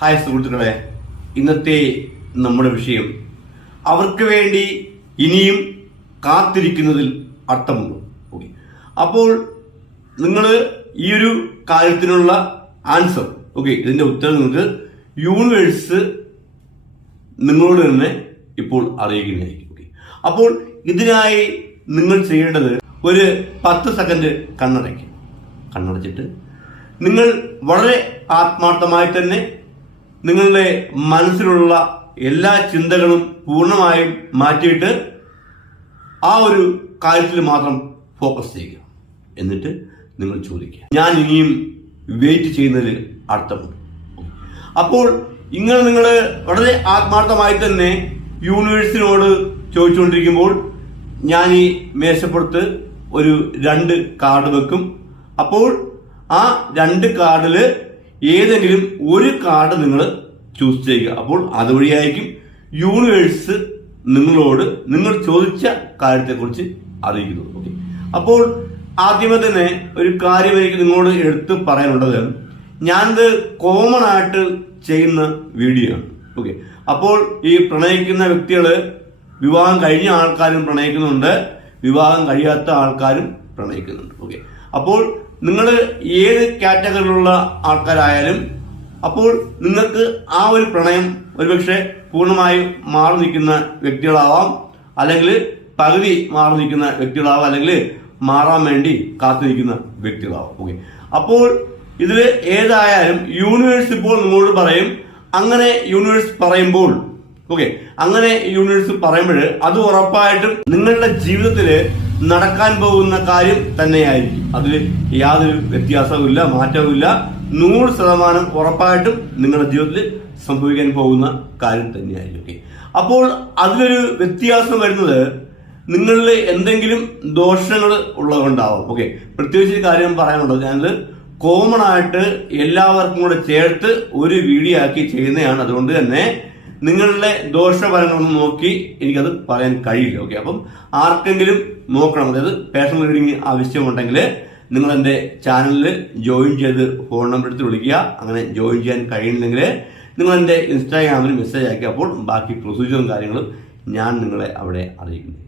Hi സുഹൃത്തുക്കളെ. ഇന്നത്തെ നമ്മുടെ വിഷയം അവർക്ക് വേണ്ടി ഇനിയും കാത്തിരിക്കുന്നതിൽ അർത്ഥമുണ്ട്. ഓക്കെ. അപ്പോൾ നിങ്ങൾ ഈ ഒരു കാര്യത്തിനുള്ള ആൻസർ ഓക്കെ ഇതിന്റെ ഉത്തരം നിങ്ങൾക്ക് യൂണിവേഴ്സ് നിങ്ങളോട് തന്നെ ഇപ്പോൾ അറിയുകയായിരിക്കും ഓക്കെ. അപ്പോൾ ഇതിനായി നിങ്ങൾ ചെയ്യേണ്ടത് ഒരു പത്ത് സെക്കൻഡ് കണ്ണടയ്ക്കും. കണ്ണടച്ചിട്ട് നിങ്ങൾ വളരെ ആത്മാർത്ഥമായി തന്നെ നിങ്ങളുടെ മനസ്സിലുള്ള എല്ലാ ചിന്തകളും പൂർണമായും മാറ്റിയിട്ട് ആ ഒരു കാര്യത്തിൽ മാത്രം ഫോക്കസ് ചെയ്യുക. എന്നിട്ട് നിങ്ങൾ ചോദിക്കുക. ഞാൻ ഇനിയും വെയിറ്റ് ചെയ്യുന്നതിൽ അർത്ഥമുണ്ട്. അപ്പോൾ ഇങ്ങനെ നിങ്ങൾ വളരെ ആത്മാർത്ഥമായി തന്നെ യൂണിവേഴ്സിനോട് ചോദിച്ചുകൊണ്ടിരിക്കുമ്പോൾ ഞാൻ ഈ മേശപ്പുറത്ത് ഒരു രണ്ട് കാർഡ് വെക്കും. അപ്പോൾ ആ രണ്ട് കാർഡിൽ ഏതെങ്കിലും ഒരു കാർഡ് നിങ്ങൾ ചൂസ് ചെയ്യുക. അപ്പോൾ അതുവഴിയായിരിക്കും യൂണിവേഴ്സ് നിങ്ങളോട് നിങ്ങൾ ചോദിച്ച കാര്യത്തെക്കുറിച്ച് അറിയിക്കുന്നത്. ഓക്കെ അപ്പോൾ ആദ്യമേ തന്നെ ഒരു കാര്യം എനിക്ക് നിങ്ങളോട് എടുത്ത് പറയാനുള്ളത്. ഞാനിത് കോമൺ ആയിട്ട് ചെയ്യുന്ന വീഡിയോ ആണ്. ഓക്കെ അപ്പോൾ ഈ പ്രണയിക്കുന്ന വ്യക്തികൾ വിവാഹം കഴിഞ്ഞ ആൾക്കാരും പ്രണയിക്കുന്നുണ്ട്. വിവാഹം കഴിയാത്ത ആൾക്കാരും പ്രണയിക്കുന്നുണ്ട്. ഓക്കെ അപ്പോൾ നിങ്ങൾ ഏത് കാറ്റഗറിയിലുള്ള ആൾക്കാരായാലും അപ്പോൾ നിങ്ങൾക്ക് ആ ഒരു പ്രണയം ഒരുപക്ഷെ പൂർണമായും മാറി നിൽക്കുന്ന വ്യക്തികളാവാം. അല്ലെങ്കിൽ പകുതി മാറി നിൽക്കുന്ന വ്യക്തികളാവാം. അല്ലെങ്കിൽ മാറാൻ വേണ്ടി കാത്തിരിക്കുന്ന വ്യക്തികളാവാം. ഓക്കെ അപ്പോൾ ഇതിൽ ഏതായാലും യൂണിവേഴ്സ് ഇപ്പോൾ നിങ്ങളോട് പറയും. അങ്ങനെ യൂണിവേഴ്സ് പറയുമ്പോൾ ഓക്കെ അങ്ങനെ യൂണിവേഴ്സ് പറയുമ്പോൾ അത് ഉറപ്പായിട്ടും നിങ്ങളുടെ ജീവിതത്തിൽ നടക്കാൻ പോകുന്ന കാര്യം തന്നെയായിരിക്കും. അതിൽ യാതൊരു വ്യത്യാസവുമില്ല മാറ്റവുമില്ല. നൂറ് ശതമാനം ഉറപ്പായിട്ടും നിങ്ങളുടെ ജീവിതത്തിൽ സംഭവിക്കാൻ പോകുന്ന കാര്യം തന്നെയായിരിക്കും. അപ്പോൾ അതിലൊരു വ്യത്യാസം വരുന്നത് നിങ്ങളിൽ എന്തെങ്കിലും ദോഷങ്ങൾ ഉള്ളതുകൊണ്ടാവും. ഓക്കെ പ്രത്യേകിച്ച് കാര്യം പറയാനുള്ളത് ഞാനത് കോമൺ ആയിട്ട് എല്ലാവർക്കും കൂടെ ചേർത്ത് ഒരു വീഡിയോ ആക്കി ചെയ്യുന്നതാണ്. അതുകൊണ്ട് തന്നെ നിങ്ങളുടെ ദോഷഫലങ്ങളൊന്നും നോക്കി എനിക്കത് പറയാൻ കഴിയില്ല ഓക്കെ അപ്പം ആർക്കെങ്കിലും നോക്കണം. അതായത് പേഴ്സണൽ റീഡിംഗ് ആവശ്യമുണ്ടെങ്കിൽ നിങ്ങൾ എന്റെ ചാനലിൽ ജോയിൻ ചെയ്ത് ഫോൺ നമ്പർ എടുത്ത് വിളിക്കുക. അങ്ങനെ ജോയിൻ ചെയ്യാൻ കഴിയുന്നില്ലെങ്കിൽ നിങ്ങൾ എന്റെ ഇൻസ്റ്റാഗ്രാമിൽ മെസ്സേജ് അയക്കുക. അപ്പോൾ ബാക്കി പ്രൊസീജിയറും കാര്യങ്ങളും ഞാൻ നിങ്ങളെ അവിടെ അറിയിക്കുന്നു.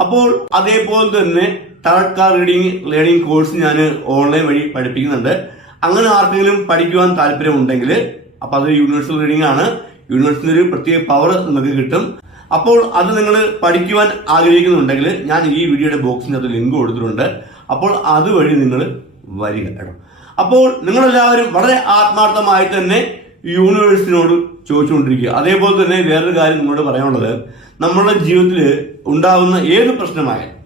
അപ്പോൾ അതേപോലെ തന്നെ tarot card reading learning course ഞാൻ ഓൺലൈൻ വഴി പഠിപ്പിക്കുന്നുണ്ട്. അങ്ങനെ ആർക്കെങ്കിലും പഠിക്കുവാൻ താല്പര്യമുണ്ടെങ്കിൽ അപ്പോൾ അത് യൂണിവേഴ്സൽ റീഡിംഗ് ആണ്. യൂണിവേഴ്സിന്റെ ഒരു പ്രത്യേക പവർ നിങ്ങൾക്ക് കിട്ടും. അപ്പോൾ അത് നിങ്ങൾ പഠിക്കുവാൻ ആഗ്രഹിക്കുന്നുണ്ടെങ്കിൽ ഞാൻ ഈ വീഡിയോയുടെ ബോക്സിനകത്ത് ലിങ്ക് കൊടുത്തിട്ടുണ്ട്. അപ്പോൾ അതുവഴി നിങ്ങൾ വരിക കേട്ടോ. അപ്പോൾ നിങ്ങളെല്ലാവരും വളരെ ആത്മാർത്ഥമായി തന്നെ യൂണിവേഴ്സിനോട് ചോദിച്ചുകൊണ്ടിരിക്കുക. അതേപോലെ തന്നെ വേറൊരു കാര്യം നിങ്ങളോട് പറയാനുള്ളത്. നമ്മുടെ ജീവിതത്തിൽ ഉണ്ടാകുന്ന ഏത് പ്രശ്നമായാലും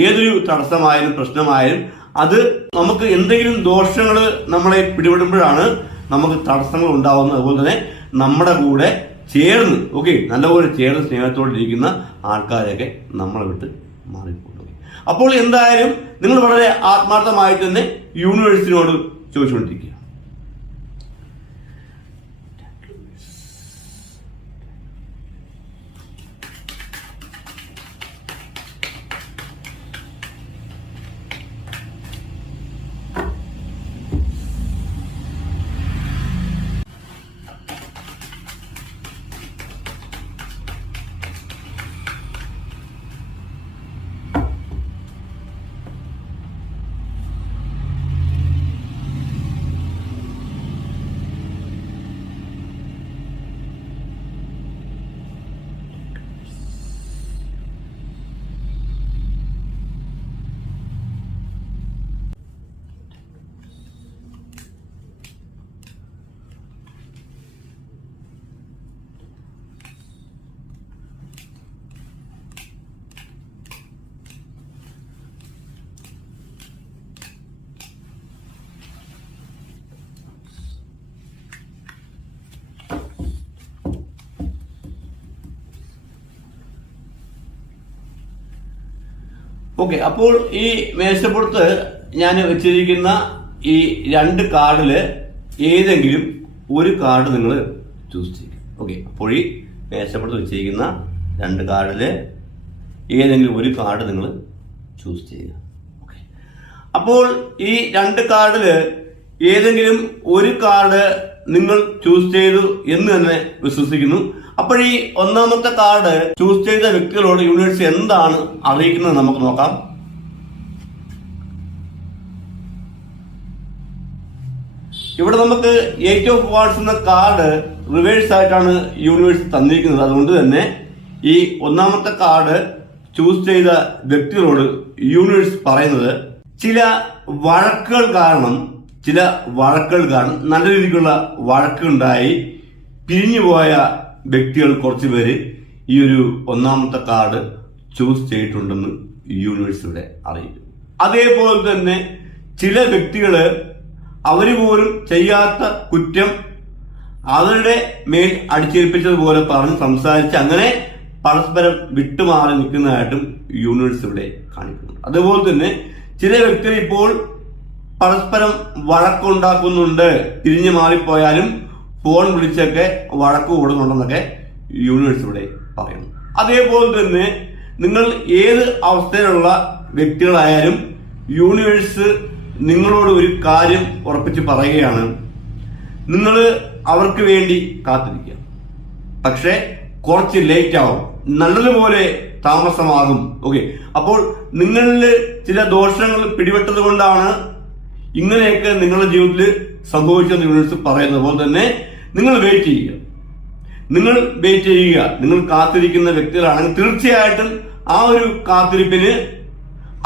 ഏതൊരു തടസ്സമായാലും പ്രശ്നമായാലും അത് നമുക്ക് എന്തെങ്കിലും ദോഷങ്ങൾ നമ്മളെ പിടിപെടുമ്പോഴാണ് നമുക്ക് തടസ്സങ്ങൾ ഉണ്ടാവുന്നത് അതുപോലെ തന്നെ നമ്മുടെ കൂടെ ചേർന്ന് ഓക്കെ നല്ലപോലെ ചേർന്ന് സ്നേഹത്തോടെ ഇരിക്കുന്ന ആൾക്കാരെയൊക്കെ നമ്മളെ വിട്ട് മാറിപ്പോകും. അപ്പോൾ എന്തായാലും നിങ്ങൾ വളരെ ആത്മാർത്ഥമായി തന്നെ യൂണിവേഴ്സിനോട് ചോദിച്ചുകൊണ്ടിരിക്കുക. ഓക്കെ അപ്പോൾ ഈ മേശപ്പുറത്ത് ഞാൻ വെച്ചിരിക്കുന്ന ഈ രണ്ട് കാർഡിൽ ഏതെങ്കിലും ഒരു കാർഡ് നിങ്ങൾ ചൂസ് ചെയ്യുക. ഓക്കെ അപ്പോൾ ഈ മേശപ്പുറത്ത് വെച്ചിരിക്കുന്ന രണ്ട് കാർഡിൽ ഏതെങ്കിലും ഒരു കാർഡ് നിങ്ങൾ ചൂസ് ചെയ്യുക. ഓക്കെ അപ്പോൾ ഈ രണ്ട് കാർഡിൽ ഏതെങ്കിലും ഒരു കാർഡ് നിങ്ങൾ ചൂസ് ചെയ്തു എന്ന് തന്നെ വിശ്വസിക്കുന്നു. അപ്പോൾ ഈ ഒന്നാമത്തെ കാർഡ് ചൂസ് ചെയ്ത വ്യക്തികളോട് യൂണിവേഴ്സ് എന്താണ് അറിയിക്കുന്നത് നമുക്ക് നോക്കാം. ഇവിടെ നമുക്ക് എയ്റ്റ് ഓഫ് വാർഡ്സ് എന്ന കാർഡ് റിവേഴ്സ് ആയിട്ടാണ് യൂണിവേഴ്സ് തന്നിരിക്കുന്നത്. അതുകൊണ്ട് തന്നെ ഈ ഒന്നാമത്തെ കാർഡ് ചൂസ് ചെയ്ത വ്യക്തികളോട് യൂണിവേഴ്സ് പറയുന്നത് ചില വഴക്കുകൾ കാരണം ചില വഴക്കുകൾ കാരണം നല്ല രീതിക്കുള്ള വഴക്കുണ്ടായി പിരിഞ്ഞുപോയ വ്യക്തികൾ കുറച്ച് പേര് ഈ ഒരു ഒന്നാമത്തെ കാർഡ് ചൂസ് ചെയ്തിട്ടുണ്ടെന്ന് യൂണിവേഴ്സ് ഇവിടെ അറിയിക്കും അതേപോലെ തന്നെ ചില വ്യക്തികൾ അവർ പോലും ചെയ്യാത്ത കുറ്റം അവരുടെ മേൽ അടിച്ചേൽപ്പിച്ചതുപോലെ പറഞ്ഞ് സംസാരിച്ച് അങ്ങനെ പരസ്പരം വിട്ടുമാറി നിൽക്കുന്നതായിട്ടും യൂണിവേഴ്സ് ഇവിടെ കാണിക്കുന്നു. അതുപോലെ തന്നെ ചില വ്യക്തികൾ ഇപ്പോൾ പരസ്പരം വഴക്കുണ്ടാക്കുന്നുണ്ട്. തിരിഞ്ഞു മാറിപ്പോയാലും ഫോൺ വിളിച്ചൊക്കെ വഴക്ക് കൂടുന്നുണ്ടെന്നൊക്കെ യൂണിവേഴ്സ് ഇവിടെ പറയുന്നു. അതേപോലെ തന്നെ നിങ്ങൾ ഏത് അവസ്ഥയിലുള്ള വ്യക്തികളായാലും യൂണിവേഴ്സ് നിങ്ങളോട് ഒരു കാര്യം ഉറപ്പിച്ച് പറയുകയാണ്. നിങ്ങൾ അവർക്ക് വേണ്ടി കാത്തിരിക്കുക. പക്ഷെ കുറച്ച് ലേറ്റ് ആവും. നല്ലതുപോലെ താമസമാകും. ഓക്കെ അപ്പോൾ നിങ്ങളിൽ ചില ദോഷങ്ങൾ പിടിപെട്ടത് കൊണ്ടാണ് ഇങ്ങനെയൊക്കെ നിങ്ങളുടെ ജീവിതത്തിൽ സംഭവിച്ചെന്ന് യൂണിവേഴ്സ് പറയുന്നത് പോലെ തന്നെ നിങ്ങൾ വെയിറ്റ് ചെയ്യുക. നിങ്ങൾ വെയിറ്റ് ചെയ്യുക. നിങ്ങൾ കാത്തിരിക്കുന്ന വ്യക്തികളാണെങ്കിൽ തീർച്ചയായിട്ടും ആ ഒരു കാത്തിരിപ്പിന്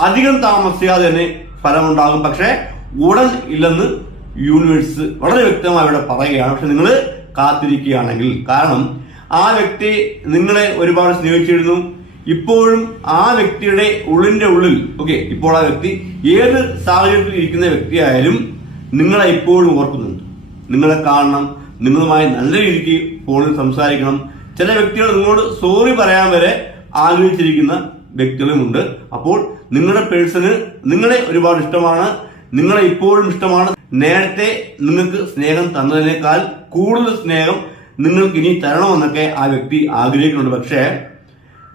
അധികം താമസിയാതെ തന്നെ ഫലമുണ്ടാകും. പക്ഷേ ഉടൻ ഇല്ലെന്ന് യൂണിവേഴ്സ് വളരെ വ്യക്തമായി ഇവിടെ പറയുകയാണ്. പക്ഷെ നിങ്ങൾ കാത്തിരിക്കുകയാണെങ്കിൽ കാരണം ആ വ്യക്തി നിങ്ങളെ ഒരുപാട് സ്നേഹിച്ചിരുന്നു. ഇപ്പോഴും ആ വ്യക്തിയുടെ ഉള്ളിന്റെ ഉള്ളിൽ ഓക്കെ ഇപ്പോൾ ആ വ്യക്തി ഏത് സാഹചര്യത്തിൽ ഇരിക്കുന്ന വ്യക്തിയായാലും നിങ്ങളെ ഇപ്പോഴും ഓർക്കുന്നുണ്ട്. നിങ്ങളെ കാണണം നിങ്ങളുമായി നല്ല രീതിക്ക് ഫോണിൽ സംസാരിക്കണം. ചില വ്യക്തികൾ നിങ്ങളോട് സോറി പറയാൻ വരെ ആഗ്രഹിച്ചിരിക്കുന്ന വ്യക്തികളുമുണ്ട്. അപ്പോൾ നിങ്ങളുടെ പേഴ്സണ് നിങ്ങളെ ഒരുപാട് ഇഷ്ടമാണ് നിങ്ങളെ ഇപ്പോഴും ഇഷ്ടമാണ്. നേരത്തെ നിങ്ങൾക്ക് സ്നേഹം തന്നതിനേക്കാൾ കൂടുതൽ സ്നേഹം നിങ്ങൾക്ക് ഇനി തരണമെന്നൊക്കെ ആ വ്യക്തി ആഗ്രഹിക്കുന്നുണ്ട്. പക്ഷേ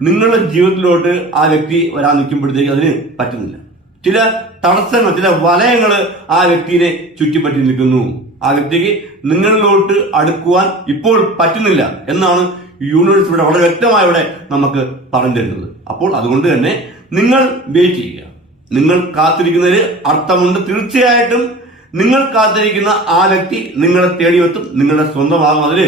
നിങ്ങളുടെ ജീവിതത്തിലോട്ട് ആ വ്യക്തി വരാൻ നിൽക്കുമ്പോഴത്തേക്ക് അതിന് പറ്റുന്നില്ല. ചില തടസ്സങ്ങൾ ചില വലയങ്ങൾ ആ വ്യക്തിയെ ചുറ്റിപ്പറ്റി നിൽക്കുന്നു. ആ വ്യക്തിക്ക് നിങ്ങളിലോട്ട് അടുക്കുവാൻ ഇപ്പോൾ പറ്റുന്നില്ല എന്നാണ് യൂണിവേഴ്സ് ഇവിടെ വളരെ വ്യക്തമായി ഇവിടെ നമുക്ക് പറഞ്ഞു തരുന്നത്. അപ്പോൾ അതുകൊണ്ട് തന്നെ നിങ്ങൾ വെയിറ്റ് ചെയ്യുക. നിങ്ങൾ കാത്തിരിക്കുന്നതിൽ അർത്ഥമുണ്ട്. തീർച്ചയായിട്ടും നിങ്ങൾ കാത്തിരിക്കുന്ന ആ വ്യക്തി നിങ്ങളെ തേടിയെത്തും നിങ്ങളുടെ സ്വന്തമാകും അതിൽ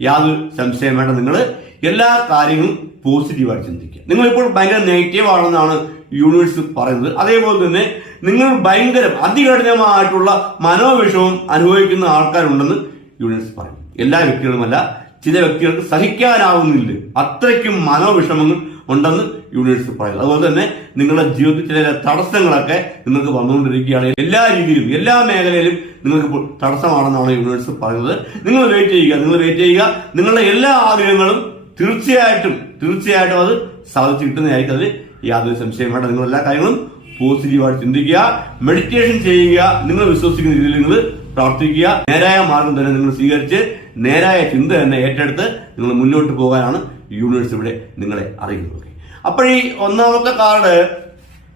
യാതൊരു സംശയം വേണ്ട. നിങ്ങൾ എല്ലാ കാര്യങ്ങളും പോസിറ്റീവായി ചിന്തിക്കുക. നിങ്ങൾ ഇപ്പോൾ ഭയങ്കര നെഗറ്റീവ് ആണെന്നാണ് യൂണിവേഴ്സ് പറയുന്നത്. അതേപോലെ തന്നെ നിങ്ങൾ ഭയങ്കര അതികഠിനമായിട്ടുള്ള മനോവിഷമം അനുഭവിക്കുന്ന ആൾക്കാരുണ്ടെന്ന് യൂണിവേഴ്സ് പറയും എല്ലാ വ്യക്തികളുമല്ല ചില വ്യക്തികൾക്ക് സഹിക്കാനാവുന്നില്ല. അത്രയ്ക്കും മനോവിഷമങ്ങൾ ഉണ്ടെന്ന് യൂണിവേഴ്സ് പറയുന്നത് അതുപോലെ തന്നെ നിങ്ങളുടെ ജീവിതത്തിൽ ചില തടസ്സങ്ങളൊക്കെ നിങ്ങൾക്ക് വന്നുകൊണ്ടിരിക്കുകയാണ്. എല്ലാ രീതിയിലും എല്ലാ മേഖലയിലും നിങ്ങൾക്ക് ഇപ്പോൾ തടസ്സമാണെന്നാണ് യൂണിവേഴ്സ് പറയുന്നത്. നിങ്ങൾ വെയിറ്റ് ചെയ്യുക നിങ്ങൾ വെയിറ്റ് ചെയ്യുക. നിങ്ങളുടെ എല്ലാ ആഗ്രഹങ്ങളും തീർച്ചയായിട്ടും തീർച്ചയായിട്ടും അത് സാധിച്ചു കിട്ടുന്നതായിരിക്കും. അതിൽ യാതൊരു സംശയം വേണ്ട. നിങ്ങൾ എല്ലാ കാര്യങ്ങളും പോസിറ്റീവായിട്ട് ചിന്തിക്കുക മെഡിറ്റേഷൻ ചെയ്യുക നിങ്ങൾ വിശ്വസിക്കുന്ന രീതിയിൽ നിങ്ങൾ പ്രാർത്ഥിക്കുക. നേരായ മാർഗം തന്നെ നിങ്ങൾ സ്വീകരിച്ച് നേരായ ചിന്ത തന്നെ ഏറ്റെടുത്ത് നിങ്ങൾ മുന്നോട്ട് പോകാനാണ് യൂണിവേഴ്സ് ഇവിടെ നിങ്ങളെ അറിയുന്നത്. അപ്പോഴീ ഒന്നാമത്തെ കാർഡ്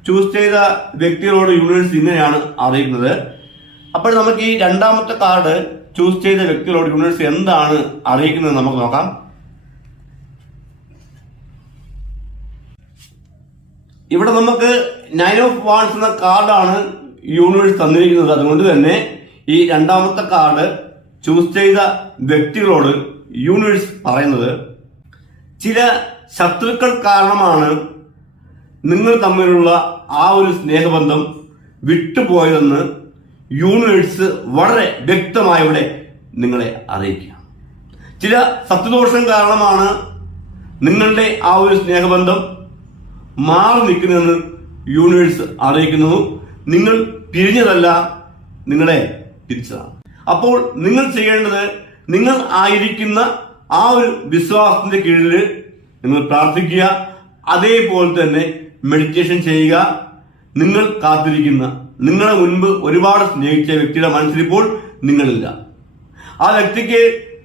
ചൂസ് ചെയ്ത വ്യക്തികളോട് യൂണിവേഴ്സ് ഇങ്ങനെയാണ് അറിയുന്നത്. അപ്പോൾ നമുക്ക് ഈ രണ്ടാമത്തെ കാർഡ് ചൂസ് ചെയ്ത വ്യക്തികളോട് യൂണിവേഴ്സ് എന്താണ് അറിയിക്കുന്നത് നമുക്ക് നോക്കാം. ഇവിടെ നമുക്ക് നയൻ ഓഫ് വാൺസ് എന്ന കാർഡാണ് യൂണിവേഴ്സ് തന്നിരിക്കുന്നത്. അതുകൊണ്ട് തന്നെ ഈ രണ്ടാമത്തെ കാർഡ് ചൂസ് ചെയ്ത വ്യക്തികളോട് യൂണിവേഴ്സ് പറയുന്നത് ചില ശത്രുക്കൾ കാരണമാണ് നിങ്ങൾ തമ്മിലുള്ള ആ ഒരു സ്നേഹബന്ധം വിട്ടുപോയതെന്ന് യൂണിവേഴ്സ് വളരെ വ്യക്തമായി ഇവിടെ നിങ്ങളെ അറിയിക്കുക. ചില സത്യദോഷം കാരണമാണ് നിങ്ങളുടെ ആ ഒരു സ്നേഹബന്ധം മാറി നിൽക്കുന്നതെന്ന് യൂണിവേഴ്സ് അറിയിക്കുന്നു. നിങ്ങൾ പിരിഞ്ഞതല്ല നിങ്ങളെ പിരിച്ചതാണ് അപ്പോൾ നിങ്ങൾ ചെയ്യേണ്ടത് നിങ്ങൾ ആയിരിക്കുന്ന ആ ഒരു വിശ്വാസത്തിന്റെ കീഴിൽ നിങ്ങൾ പ്രാർത്ഥിക്കുക. അതേപോലെ തന്നെ മെഡിറ്റേഷൻ ചെയ്യുക. നിങ്ങൾ കാത്തിരിക്കുന്ന നിങ്ങളെ മുൻപ് ഒരുപാട് സ്നേഹിച്ച വ്യക്തിയുടെ മനസ്സിലിപ്പോൾ നിങ്ങളില്ല. ആ വ്യക്തിക്ക്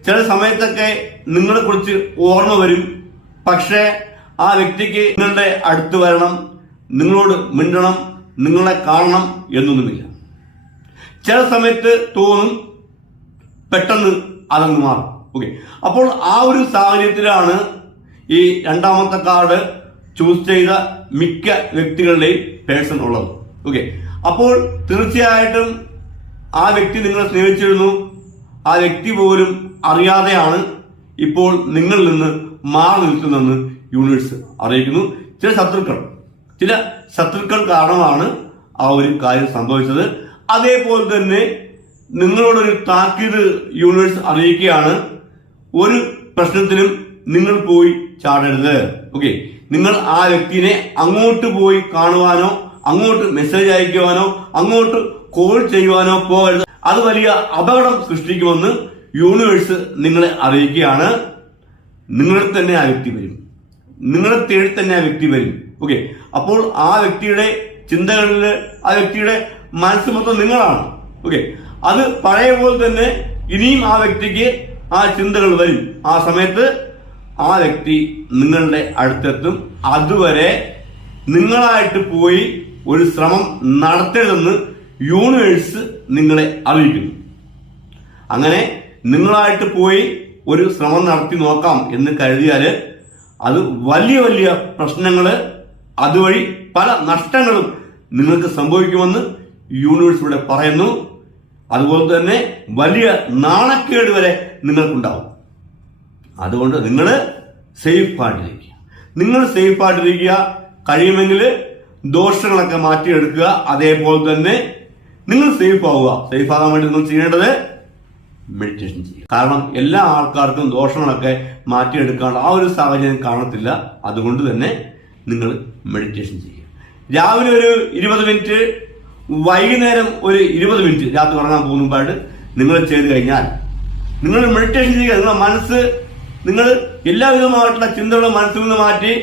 ചില സമയത്തൊക്കെ നിങ്ങളെ കുറിച്ച് ഓർമ്മ വരും. പക്ഷേ ആ വ്യക്തിക്ക് നിങ്ങളുടെ അടുത്ത് വരണം നിങ്ങളോട് മിണ്ടണം നിങ്ങളെ കാണണം എന്നൊന്നുമില്ല. ചില സമയത്ത് തോന്നും പെട്ടെന്ന് അതങ്ങ് മാറും. ഓക്കെ അപ്പോൾ ആ ഒരു സാഹചര്യത്തിലാണ് ഈ രണ്ടാമത്തെ കാർഡ് ചൂസ് ചെയ്ത മിക്ക വ്യക്തികളുടെയും പേഴ്സൺ ഉള്ളത്. ഓക്കെ അപ്പോൾ തീർച്ചയായിട്ടും ആ വ്യക്തി നിങ്ങളെ സ്നേഹിച്ചിരുന്നു. ആ വ്യക്തി പോലും അറിയാതെയാണ് ഇപ്പോൾ നിങ്ങളിൽ നിന്ന് മാറി നിൽക്കുന്നതെന്ന് യൂണിവേഴ്സ് അറിയിക്കുന്നു. ചില ശത്രുക്കൾ ചില ശത്രുക്കൾ കാരണമാണ് ആ ഒരു കാര്യം സംഭവിച്ചത്. അതേപോലെ തന്നെ നിങ്ങളോടൊരു താക്കീത് യൂണിവേഴ്സ് അറിയിക്കുകയാണ്. ഒരു പ്രശ്നത്തിനും നിങ്ങൾ പോയി ചാടരുത്. ഓക്കെ നിങ്ങൾ ആ വ്യക്തിനെ അങ്ങോട്ട് പോയി കാണുവാനോ അങ്ങോട്ട് മെസ്സേജ് അയക്കുവാനോ അങ്ങോട്ട് കോൾ ചെയ്യുവാനോ പോകരുത്. അത് വലിയ അപകടം സൃഷ്ടിക്കുമെന്ന് യൂണിവേഴ്സ് നിങ്ങളെ അറിയിക്കുകയാണ്. നിങ്ങളിൽ തന്നെ ആ വ്യക്തി വരും. നിങ്ങളെ തേടി തന്നെ ആ വ്യക്തി വരും. ഓക്കെ അപ്പോൾ ആ വ്യക്തിയുടെ ചിന്തകളിൽ ആ വ്യക്തിയുടെ മനസ്സ് മൊത്തം നിങ്ങളാണ്. ഓക്കെ അത് പഴയ പോലെ തന്നെ ഇനിയും ആ വ്യക്തിക്ക് ആ ചിന്തകൾ വരും. ആ സമയത്ത് ആ വ്യക്തി നിങ്ങളുടെ അടുത്തെത്തും. അതുവരെ നിങ്ങളായിട്ട് പോയി ഒരു ശ്രമം നടത്തരുതെന്ന് യൂണിവേഴ്സ് നിങ്ങളെ അറിയിക്കുന്നു. അങ്ങനെ നിങ്ങളായിട്ട് പോയി ഒരു ശ്രമം നടത്തി നോക്കാം എന്ന് കരുതിയാൽ അത് വലിയ വലിയ പ്രശ്നങ്ങൾ അതുവഴി പല നഷ്ടങ്ങളും നിങ്ങൾക്ക് സംഭവിക്കുമെന്ന് യൂണിവേഴ്സ് ഇവിടെ പറയുന്നു. അതുപോലെ തന്നെ വലിയ നാണക്കേട് വരെ നിങ്ങൾക്കുണ്ടാവും. അതുകൊണ്ട് നിങ്ങൾ സേഫ് ആയിട്ടിരിക്കുക. നിങ്ങൾ സേഫ് ആയിട്ടിരിക്കുക. കഴിയുമെങ്കിൽ ദോഷങ്ങളൊക്കെ മാറ്റിയെടുക്കുക. അതേപോലെ തന്നെ നിങ്ങൾ സേഫ് ആവുക. സേഫ് ആകാൻ വേണ്ടി നിങ്ങൾ ചെയ്യേണ്ടത് മെഡിറ്റേഷൻ ചെയ്യുക. കാരണം എല്ലാ ആൾക്കാർക്കും ദോഷങ്ങളൊക്കെ മാറ്റിയെടുക്കാനുള്ള ആ ഒരു സാഹചര്യം കാണത്തില്ല. അതുകൊണ്ട് തന്നെ നിങ്ങൾ മെഡിറ്റേഷൻ ചെയ്യുക. രാവിലെ ഒരു ഇരുപത് മിനിറ്റ് വൈകുന്നേരം ഒരു ഇരുപത് മിനിറ്റ് രാത്രി ഉറങ്ങാൻ പോകുമ്പോഴായിട്ട് നിങ്ങൾ ചെയ്ത് കഴിഞ്ഞാൽ നിങ്ങൾ മെഡിറ്റേഷൻ ചെയ്യുക. നിങ്ങളുടെ മനസ്സ് നിങ്ങൾ എല്ലാവിധമായിട്ടുള്ള ചിന്തകളും മനസ്സിൽ നിന്ന് മാറ്റി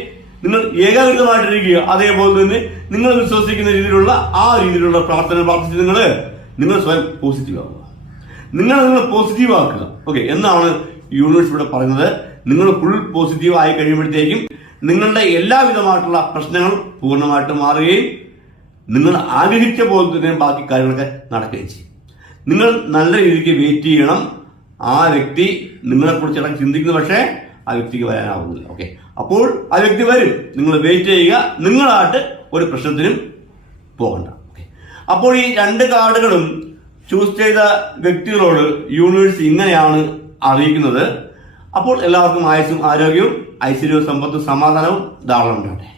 നിങ്ങൾ ഏകാഗ്രതമായിട്ടിരിക്കുക. അതേപോലെ തന്നെ നിങ്ങൾ വിശ്വസിക്കുന്ന രീതിയിലുള്ള ആ രീതിയിലുള്ള പ്രാർത്ഥന പ്രാർത്ഥിച്ച് നിങ്ങൾ നിങ്ങൾ സ്വയം പോസിറ്റീവ് ആവുക. നിങ്ങൾ നിങ്ങൾ പോസിറ്റീവ് ആക്കുക. ഓക്കെ എന്നാണ് യൂണിവേഴ്സ് ഇവിടെ പറയുന്നത്. നിങ്ങൾ ഫുൾ പോസിറ്റീവ് ആയി കഴിയുമ്പോഴത്തേക്കും നിങ്ങളുടെ എല്ലാവിധമായിട്ടുള്ള പ്രശ്നങ്ങൾ പൂർണമായിട്ട് മാറുകയും നിങ്ങൾ ആഗ്രഹിച്ച പോലെ തന്നെ ബാക്കി കാര്യങ്ങളൊക്കെ നടക്കുകയും ചെയ്യും. നിങ്ങൾ നല്ല രീതിക്ക് വെയിറ്റ് ചെയ്യണം. ആ വ്യക്തി നിങ്ങളെക്കുറിച്ച് ഇടയ്ക്ക് ചിന്തിക്കുന്നു പക്ഷേ ആ വ്യക്തിക്ക് വരാനാവുന്നില്ല. ഓക്കെ അപ്പോൾ ആ വ്യക്തി വരും. നിങ്ങൾ വെയിറ്റ് ചെയ്യുക. നിങ്ങളായിട്ട് ഒരു പ്രശ്നത്തിനും പോകണ്ട. അപ്പോൾ ഈ രണ്ട് കാർഡുകളും ചൂസ് ചെയ്ത വ്യക്തികളോട് യൂണിവേഴ്സ് ഇങ്ങനെയാണ് അറിയിക്കുന്നത്. അപ്പോൾ എല്ലാവർക്കും ആയുസും ആരോഗ്യവും ഐശ്വര്യവും സമ്പത്തും സമാധാനവും ധാരാളം ഉണ്ടാകട്ടെ